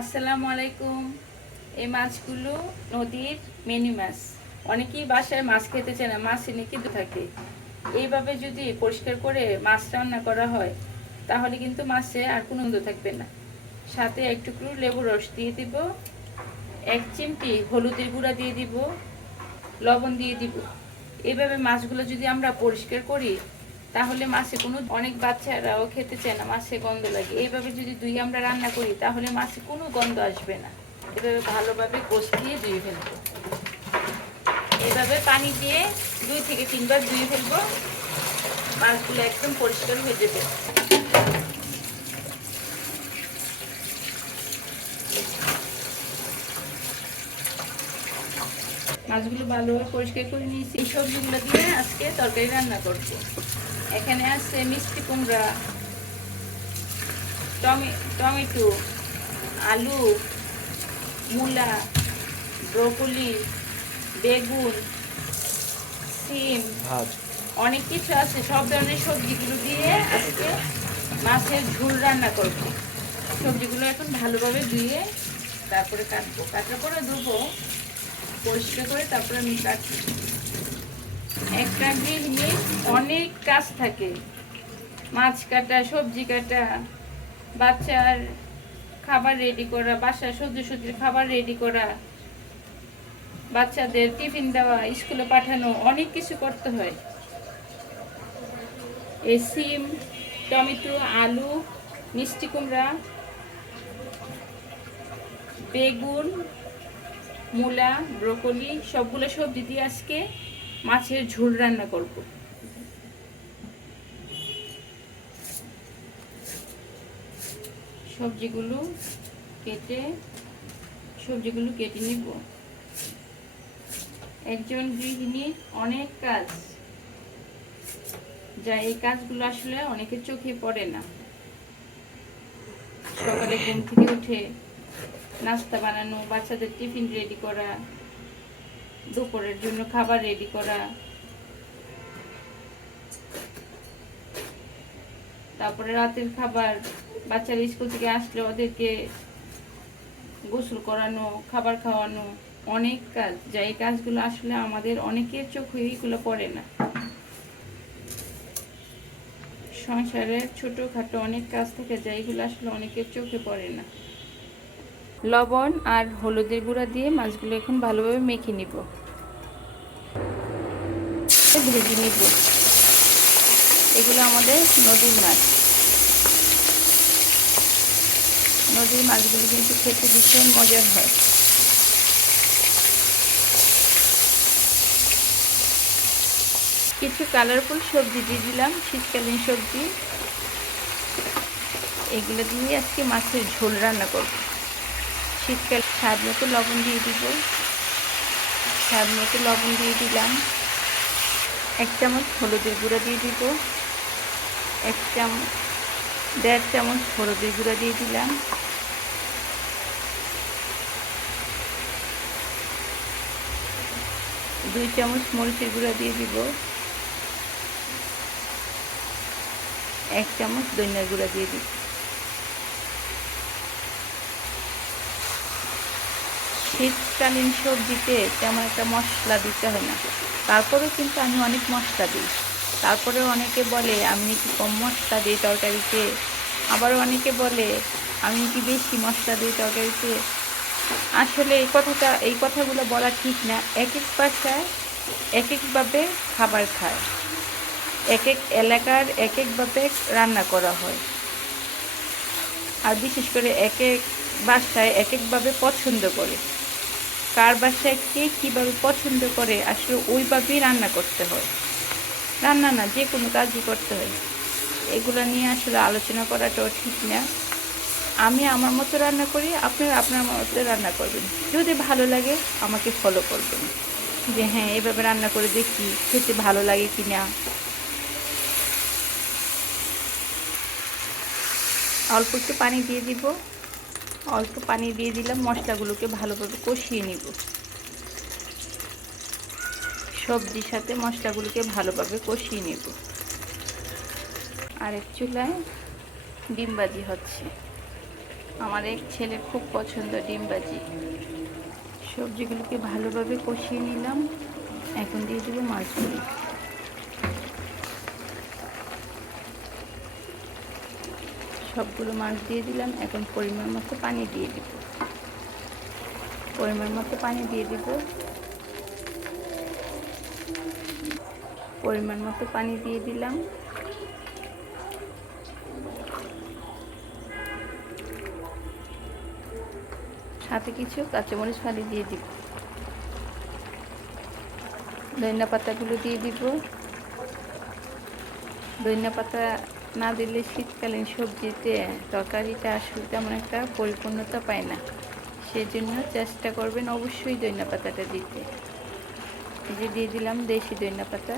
আসসালামু আলাইকুম। এই মাছগুলো নদীর মিনি মাছ। অনেকেই বাসায় মাছ খেতে চায় না, মাছ এনে কিন্তু থাকে। এইভাবে যদি পরিষ্কার করে মাছ রান্না করা হয়, তাহলে কিন্তু মাছে আর কোনো গন্ধ থাকবে না। সাথে এক টুকরো লেবু রস দিয়ে দিব, এক চিমটি হলুদের গুঁড়া দিয়ে দিব, লবণ দিয়ে দিব। এভাবে মাছগুলো যদি আমরা পরিষ্কার করি তাহলে মাছে কোনো, অনেক বাচ্চারাও খেতে চায় না, মাছে গন্ধ লাগে। এইভাবে যদি দুই আমরা রান্না করি, তাহলে মাছে কোনো গন্ধ আসবে না। এভাবে ভালোভাবে কষিয়ে ধুয়ে ফেলব। এভাবে পানি দিয়ে দুই থেকে তিনবার ধুয়ে ফেলব। মাছগুলো একদম পরিষ্কার হয়ে যাবে। মাছগুলো ভালোভাবে পরিষ্কার করে নিয়েছি। এই সবজিগুলো দিয়ে আজকে তরকারি রান্না করছি। এখানে আছে মিষ্টি কুমড়া টমে- টমেটো আলু মূলা ব্রকলি বেগুন সিম অনেক কিছু আছে। সব ধরনের সবজিগুলো দিয়ে আজকে মাছের ঝোল রান্না করব। সবজিগুলো এখন ভালোভাবে ধুয়ে তারপরে কাটবো। কাটার পরে ধুবো পরিষ্কার করে তারপরে আমি কাটবো একটা গৃহিণী অনেক কাজ থাকে। মাছ কাটা, সবজি কাটা, বাচ্চার খাবার রেডি করা, বাসার সদস্যদের খাবার রেডি করা, বাচ্চাদের টিফিন দেওয়া স্কুলে পাঠানো, অনেক কিছু করতে হয়। এই সিম, টমেটো, আলু, মিষ্টি কুমড়া, বেগুন, মূলা, ব্রকলি, সবগুলো সবজি দিয়ে আজকে মাছের ঝোল রান্না করব। সবজিগুলো কেটে সবজিগুলো কেটে নিব। একজন গৃহিণীর অনেক কাজ, যা এই কাজগুলো আসলে অনেকে চোখে পড়ে না। সকালে ঘুম থেকে উঠে নাস্তা বানানো, বাচ্চাদের টিফিন রেডি করা দুপুরের জন্য খাবার রেডি করা। তারপরে রাতের খাবার বাচ্চারা স্কুল থেকে আসলে ওদেরকে গোসল করানো, খাবার খাওয়ানো, অনেক কাজ। যা এই কাজগুলো আসলে আমাদের অনেকের চোখে এইগুলো পড়ে না। সংসারের ছোটোখাটো অনেক কাজ থাকে যা এগুলো আসলে অনেকের চোখে পড়ে না। লবণ আর হলুদের গুঁড়া দিয়ে মাছগুলো এখন ভালোভাবে মেখে নিব। ভেজে নিব। এগুলো আমাদের নদীর মাছ। নদীর মাছগুলো কিন্তু খেতে ভীষণ মজার হয়। কিছু কালারফুল সবজি দিয়ে দিলাম, শীতকালীন সবজি। এগুলো দিয়ে আজকে মাছের ঝোল রান্না করব। শীতকাল। স্বাদ মতো লবণ দিয়ে দিব। স্বাদ মতো লবণ দিয়ে দিলাম। এক চামচ হলুদের গুঁড়া দিয়ে দিব। এক চামচ, দেড় চামচ হলুদের গুঁড়া দিয়ে দিলাম। দুই চামচ মরিচের গুঁড়া দিয়ে দিব। এক চামচ দইনার গুঁড়া দিয়ে দিব। শীতকালীন সবজিতে তেমন একটা মশলা দিতে হয় না। তারপরেও কিন্তু আমি অনেক মশলা দিই। তারপরে অনেকে বলে, আমি কি কম মশলা দিই তরকারিতে। আবার অনেকে বলে, আমি কি বেশি মশলা দিই তরকারিতে। আসলে এই কথাটা, এই কথাগুলো বলা ঠিক না। এক এক বাসায় এক একভাবে খাবার খায়। এক এক এলাকার এক একভাবে রান্না করা হয়। আর বিশেষ করে এক এক বাসায় এক একভাবে পছন্দ করে। কার বাসায় কে কীভাবে পছন্দ করে, আসলে ওইভাবেই রান্না করতে হয়। রান্না না, যে কোনো কাজই করতে হয়। এগুলো নিয়ে আসলে আলোচনা করাটাও ঠিক না। আমি আমার মতো রান্না করি আপনারা আপনার মতো রান্না করবেন। যদি ভালো লাগে, আমাকে ফলো করবেন। যে হ্যাঁ এভাবে রান্না করে দেখি, খেতে ভালো লাগে কি না অল্প একটু পানি দিয়ে দিব। অল্প পানি দিয়ে দিলাম, মশলাগুলোকে ভালোভাবে কষিয়ে নিব। সবজির সাথে মশলাগুলোকে ভালোভাবে কষিয়ে নেব। আর এক চুলায় ডিমবাজি হচ্ছে। আমার এক ছেলের খুব পছন্দ ডিম ভাজি। সবজিগুলোকে ভালোভাবে কষিয়ে নিলাম। এখন দিয়ে দেবো মাছগুলো। সবগুলো মাছ দিয়ে দিলাম। এখন পরিমাণ মতো পানি দিয়ে দিব। পরিমাণ মতো পানি দিয়ে দিব। পরিমাণ মতো পানি দিয়ে দিলাম। সাথে কিছু কাঁচামরিচ ফালি দিয়ে দিব। ধনিয়া পাতাগুলো দিয়ে দিব। ধনিয়া পাতা না দিলে শীতকালীন সবজিতে তরকারিটা আসলে তেমন একটা পরিপূর্ণতা পায় না। সেজন্য চেষ্টা করবেন অবশ্যই ধনিয়া পাতাটা দিতে যে দিয়ে দিলাম দেশি ধনিয়া পাতা